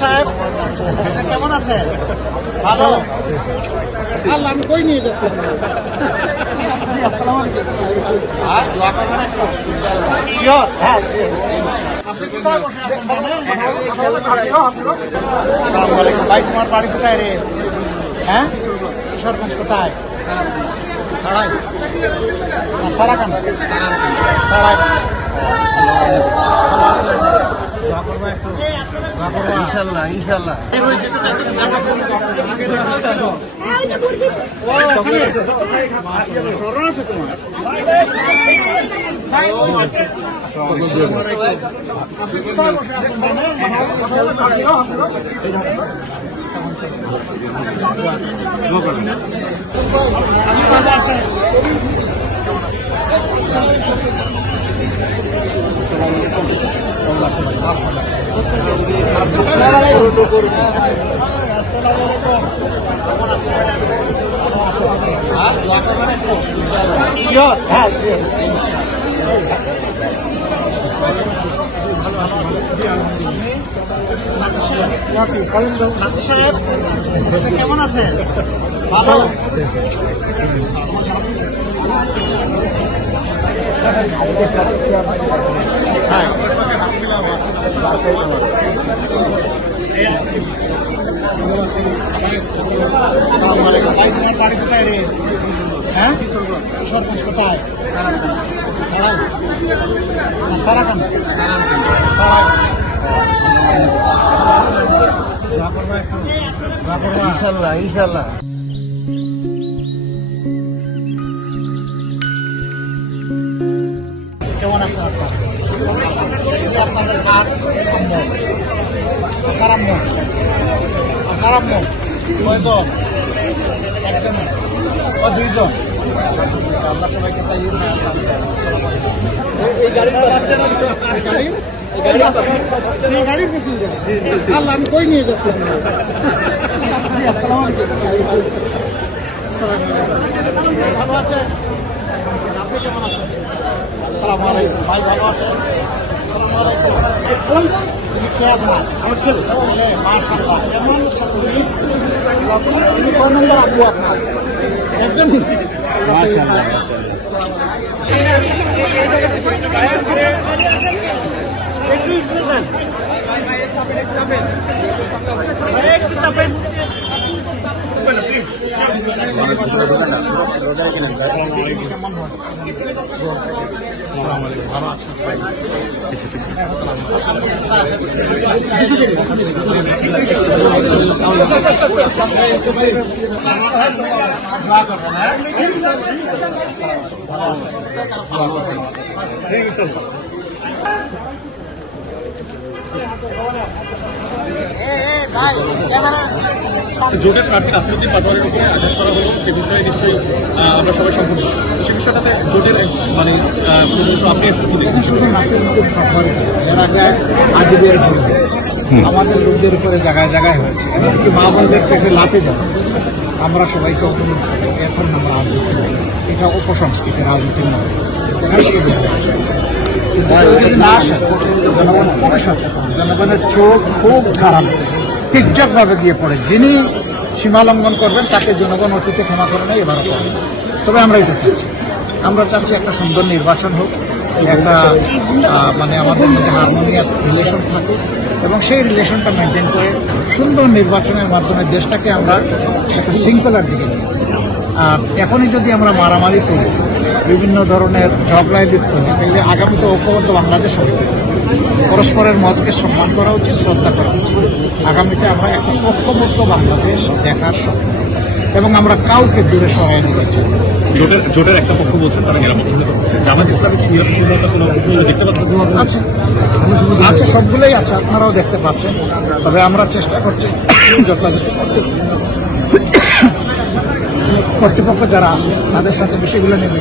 সাহেব কেমন আছে? ভালো। আল্লাহ, আমি কই নিয়ে যাচ্ছি। ভাই, তোমার বাড়ি কোথায় রে? হ্যাঁ, কিশোরগঞ্জ কোথায়? তারাকান। ইনশাল্লাহ ইনশাল্লাহ। কেমন আছে? ভালো। বাড়ি কোথায় রে? হ্যাঁ, কিশোরগঞ্জ কোথায়? তারাকান। ইনশাল্লাহ ইনশাল্লাহ। কেমন আছেন আপনাদের কারাম্য কয়জন? একজন ও দুইজন? আমরা সবাইকে তাই আল্লাহ, আমি কই নিয়ে যাচ্ছি। আসসালামু আলাইকুম। ভালো আছেন? আপনি কেমন আছেন? আসসালামু আলাইকুম। ভাই ভালো আছেন? আমার ছেলে। মাশাআল্লাহ। কেমন তিনি কয় নম্বর আব্বু আপনার? একজন। জোটের প্রার্থী নাসিরউদ্দিন পাটোয়ারির উপরে আঘাত করা হলো, সে বিষয়ে নিশ্চয়ই আমরা সবাই সম্পূর্ণ। সে বিষয়টাতে জোটের মানে আপনি শুধু নাসিরউদ্দিন পাটোয়ারি, এর আগে আদিবের আমাদের লোকদের উপরে জায়গায় জায়গায় হয়েছে, এমনকি মা বোনদের পেটে লাথি দেয়। আমরা সবাইকে এখন আমরা রাজনীতি, এটা অপসংস্কৃতি, রাজনীতির নয়। এখান থেকে যদি না আসে, জনগণ খুবই সচেতন, জনগণের চোখ খুব খারাপ, ঠিকঠাকভাবে গিয়ে পড়ে। যিনি সীমা লঙ্ঘন করবেন তাকে জনগণ অতীতে ক্ষমা করে নেয়, এবারও করে। তবে আমরা এটা চাচ্ছি, আমরা চাচ্ছি একটা সুন্দর নির্বাচন হোক, একটা মানে আমাদের মধ্যে হারমোনিয়াস রিলেশন থাকুক, এবং সেই রিলেশনটা মেনটেন করে সুন্দর নির্বাচনের মাধ্যমে দেশটাকে আমরা একটা শৃঙ্খলার দিকে নিই। আর এখনই যদি আমরা মারামারি করি, বিভিন্ন ধরনের ঝগড়ায় লিপ্ত হই, তাহলে আগামীতে ঐক্যবদ্ধ বাংলাদেশ হবে। পরস্পরের মতকে সম্মান করা উচিত, শ্রদ্ধা করা উচিত। আগামীতে আমরা একটা ঐক্যবদ্ধ বাংলাদেশ দেখার স্বপ্ন, এবং আমরা কাউকে দূরে সরাই নিতে চাই। জোটের একটা পক্ষ বলছেন তারা নিরাপত্তা করছে, জামাত ইসলামী কি নিরাপত্তা কোনো বিষয় দেখতে পাচ্ছেন? আছে, সবগুলোই আছে, আপনারাও দেখতে পাচ্ছেন। তবে আমরা চেষ্টা করছি যথাযথ কর্তৃপক্ষ যারা আছে তাদের সাথে বিষয়গুলো নিয়ে